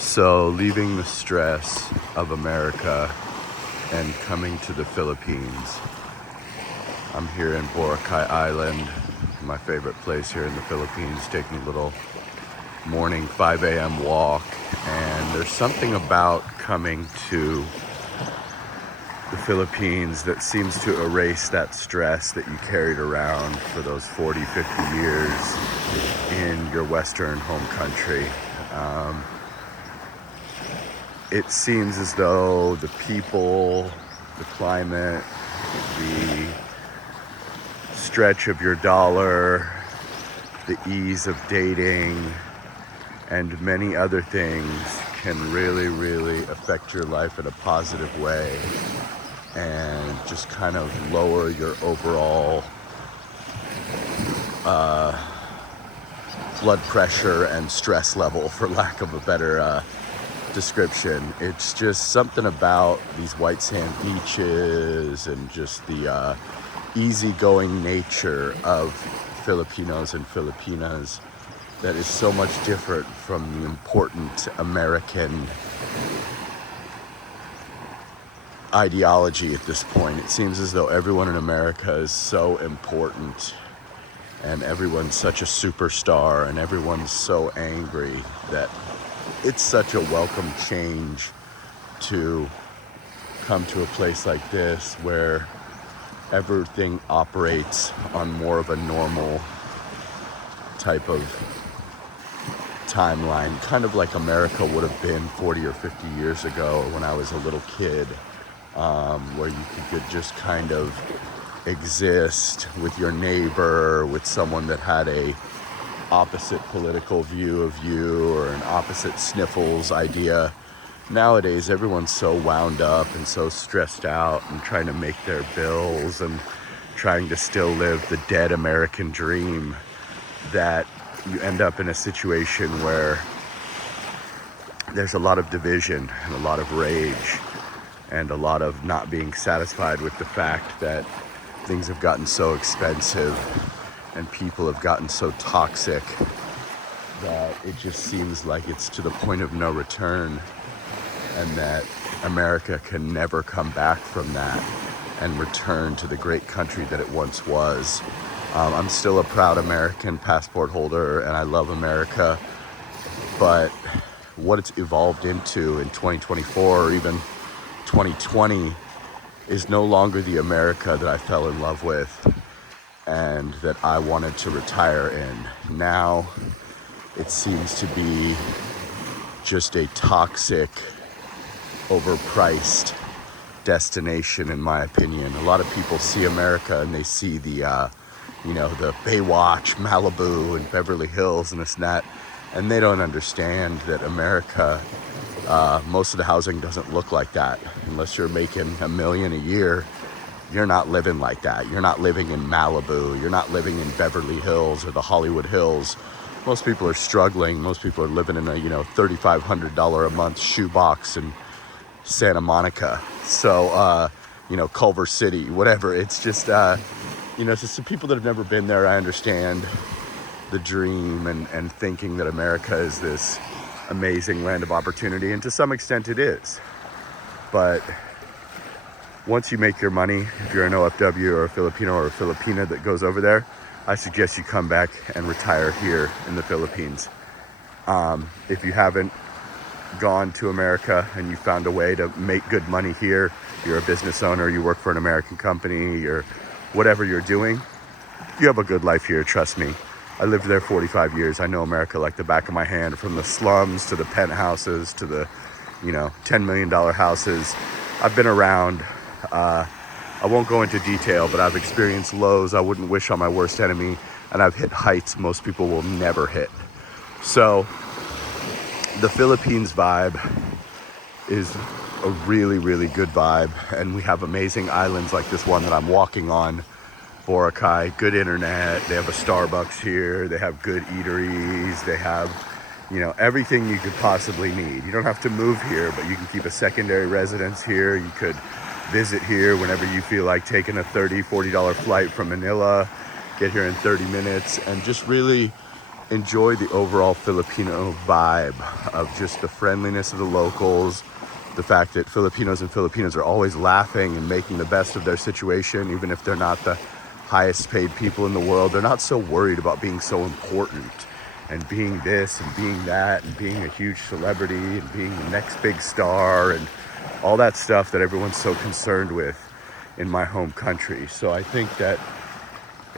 So, leaving the stress of America and coming to the Philippines. I'm here in Boracay Island, my favorite place here in the Philippines, taking a little morning 5 a.m. walk. And there's something about coming to the Philippines that seems to erase that stress that you carried around for those 40, 50 years in your Western home country. It seems as though the people, the climate, the stretch of your dollar, the ease of dating, and many other things can really, really affect your life in a positive way and just kind of lower your overall blood pressure and stress level, for lack of a better description. It's just something about these white sand beaches and just the easygoing nature of Filipinos and Filipinas that is so much different from the important American ideology at this point. It seems as though everyone in America is so important and everyone's such a superstar and everyone's so angry that it's such a welcome change to come to a place like this where everything operates on more of a normal type of timeline, kind of like America would have been 40 or 50 years ago when I was a little kid, where you could just kind of exist with your neighbor, with someone that had a opposite political view of you or an opposite sniffles idea. Nowadays, everyone's so wound up and so stressed out and trying to make their bills and trying to still live the dead American dream that you end up in a situation where there's a lot of division and a lot of rage and a lot of not being satisfied with the fact that things have gotten so expensive and people have gotten so toxic that it just seems like it's to the point of no return, and that America can never come back from that and return to the great country that it once was. I'm still a proud American passport holder and I love America, but what it's evolved into in 2024 or even 2020 is no longer the America that I fell in love with and that I wanted to retire in. Now it seems to be just a toxic, overpriced destination, in my opinion. A lot of people see America and they see the the Baywatch, Malibu, and Beverly Hills and this and that, and they don't understand that America, most of the housing doesn't look like that. Unless you're making $1 million a year, you're not living like that. You're not living in Malibu. You're not living in Beverly Hills or the Hollywood Hills. Most people are struggling. Most people are living in a $3,500 a month shoebox in Santa Monica. So Culver City, whatever. It's just just the people that have never been there. I understand the dream and thinking that America is this amazing land of opportunity, and to some extent it is. But once you make your money, if you're an OFW or a Filipino or a Filipina that goes over there, I suggest you come back and retire here in the Philippines. If you haven't gone to America and you found a way to make good money here, you're a business owner, you work for an American company, or whatever you're doing, you have a good life here, trust me. I lived there 45 years. I know America like the back of my hand, from the slums to the penthouses to the $10 million houses. I've been around. I won't go into detail, but I've experienced lows I wouldn't wish on my worst enemy, and I've hit heights most people will never hit. So the Philippines vibe is a really, really good vibe, and we have amazing islands like this one that I'm walking on, Boracay. Good internet, they have a Starbucks here, they have good eateries, they have everything you could possibly need. You don't have to move here, but you can keep a secondary residence here. You could visit here whenever you feel like taking a $30, $40 flight from Manila, get here in 30 minutes, and just really enjoy the overall Filipino vibe of just the friendliness of the locals, the fact that Filipinos and Filipinas are always laughing and making the best of their situation, even if they're not the highest paid people in the world. They're not so worried about being so important and being this and being that and being a huge celebrity and being the next big star and all that stuff that everyone's so concerned with in my home country. So I think that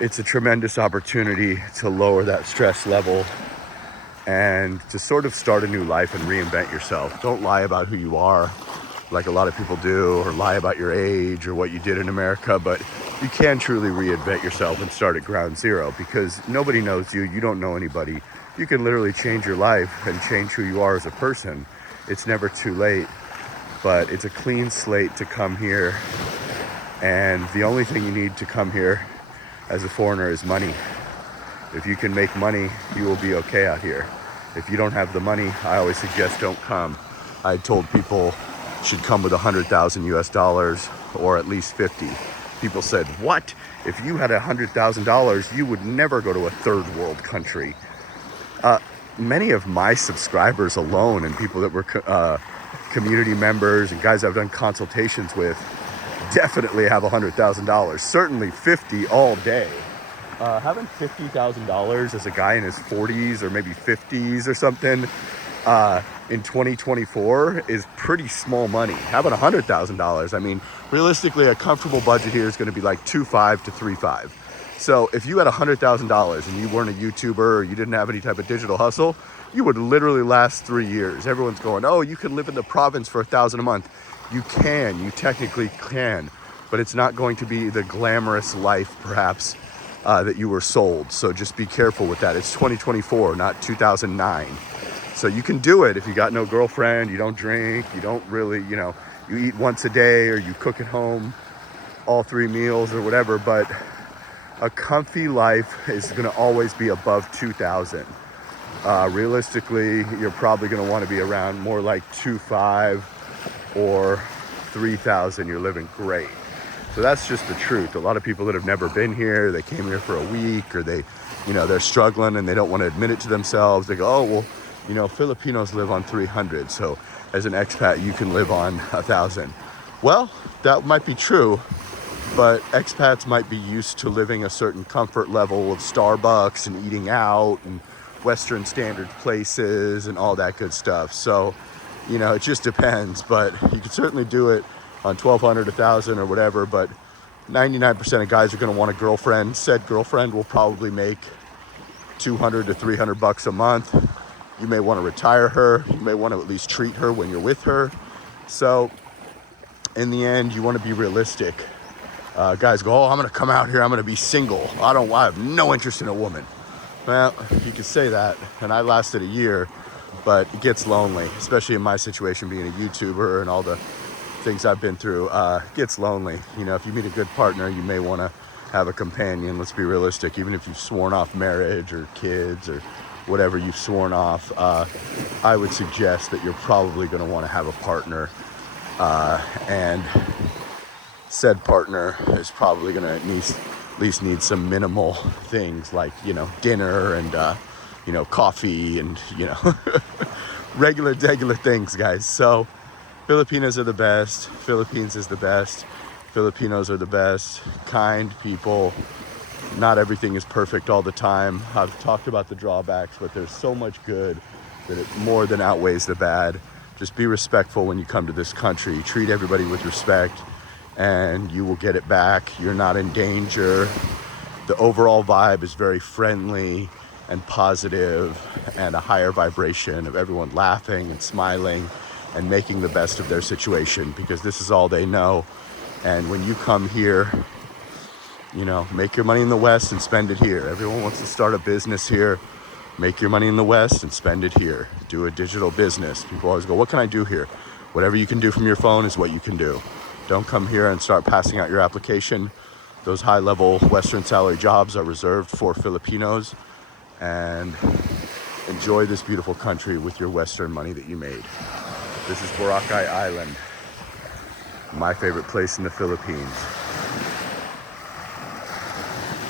it's a tremendous opportunity to lower that stress level and to sort of start a new life and reinvent yourself. Don't lie about who you are like a lot of people do, or lie about your age or what you did in America, but you can truly reinvent yourself and start at ground zero, because nobody knows you. You don't know anybody. You can literally change your life and change who you are as a person. It's never too late, but it's a clean slate to come here. And the only thing you need to come here as a foreigner is money. If you can make money, you will be okay out here. If you don't have the money, I always suggest don't come. I told people should come with 100,000 US dollars or at least 50. People said, what? If you had $100,000, you would never go to a third world country. Many of my subscribers alone and people that were community members and guys I've done consultations with definitely have $100,000, certainly 50 all day. Having $50,000 as a guy in his 40s or maybe 50s or something in 2024 is pretty small money. Having $100,000, I mean, realistically, a comfortable budget here is going to be like 2.5 to 3.5. So if you had $100,000 and you weren't a YouTuber or you didn't have any type of digital hustle, you would literally last 3 years. Everyone's going, oh, you can live in the province for $1,000 a month. You can, you technically can, but it's not going to be the glamorous life, perhaps, that you were sold. So just be careful with that. It's 2024, not 2009. So you can do it if you got no girlfriend, you don't drink, you don't really, you eat once a day or you cook at home all 3 meals or whatever, but a comfy life is going to always be above 2,000. Realistically, you're probably going to want to be around more like 2.5 or 3,000. You're living great. So that's just the truth. A lot of people that have never been here, they came here for a week, or they're struggling and they don't want to admit it to themselves. They go, oh, well, Filipinos live on 300. So as an expat, you can live on 1,000. Well, that might be true, but expats might be used to living a certain comfort level of Starbucks and eating out and Western standard places and all that good stuff. So, it just depends, but you can certainly do it on 1,200, 1,000 or whatever, but 99% of guys are going to want a girlfriend. Said girlfriend will probably make 200 to 300 bucks a month. You may want to retire her. You may want to at least treat her when you're with her. So in the end, you want to be realistic. Guys go, oh, I'm going to come out here, I'm going to be single. I have no interest in a woman. Well, you could say that, and I lasted a year, but it gets lonely, especially in my situation being a YouTuber and all the things I've been through. It gets lonely. If you meet a good partner, you may want to have a companion. Let's be realistic. Even if you've sworn off marriage or kids or whatever you've sworn off, I would suggest that you're probably going to want to have a partner, and said partner is probably going to at least need some minimal things like, dinner and, coffee and, regular things, guys. So Filipinas are the best. Philippines is the best. Filipinos are the best. Kind people. Not everything is perfect all the time. I've talked about the drawbacks, but there's so much good that it more than outweighs the bad. Just be respectful when you come to this country. Treat everybody with respect, and you will get it back. You're not in danger. The overall vibe is very friendly and positive, and a higher vibration of everyone laughing and smiling and making the best of their situation, because this is all they know. And when you come here, make your money in the West and spend it here. Everyone wants to start a business here. Make your money in the West and spend it here. Do a digital business. People always go, what can I do here? Whatever you can do from your phone is what you can do. Don't come here and start passing out your application. Those high-level Western salary jobs are reserved for Filipinos. And enjoy this beautiful country with your Western money that you made. This is Boracay Island, my favorite place in the Philippines.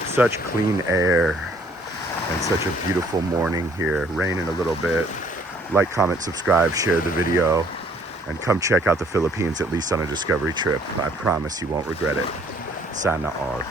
Such clean air and such a beautiful morning here. Raining a little bit. Like, comment, subscribe, share the video, and come check out the Philippines, at least on a discovery trip. I promise you won't regret it. Sana all.